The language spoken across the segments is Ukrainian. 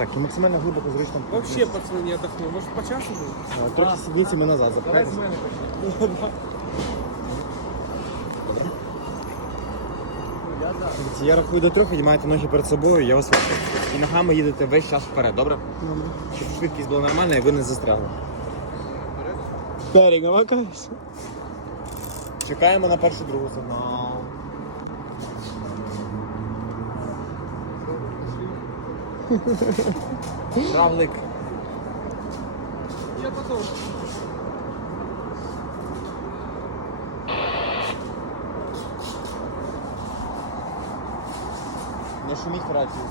Так, і максимально глибоко зручно. Вообще, пацаны, не отдохну. Может, по часу будет? Трохи сидіть і ми назад Давай запхайтесь. с мене почнемо. Дивіться, я рахую до 3, піднімаєте ноги перед собою, я вас веду. І ногами їдете весь час вперед, добре? Щоб швидкість була нормальна і ви не застрягли. Берега макаєш. Чекаємо на першу другу сигнал. Травлик. Я потом. Не шуміть в рацію.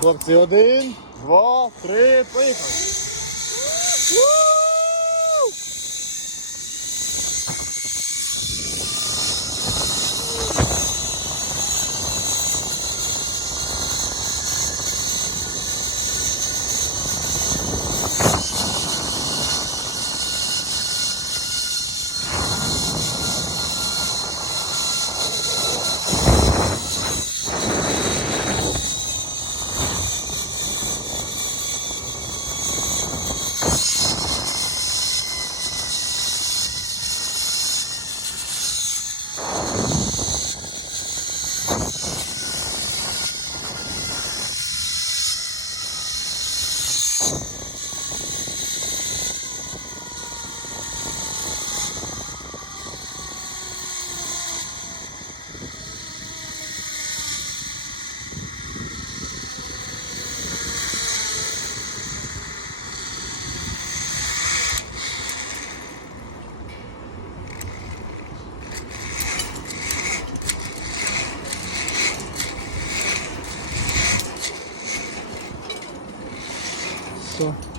Хлопці, 1, 2, 3, поїхали. Все.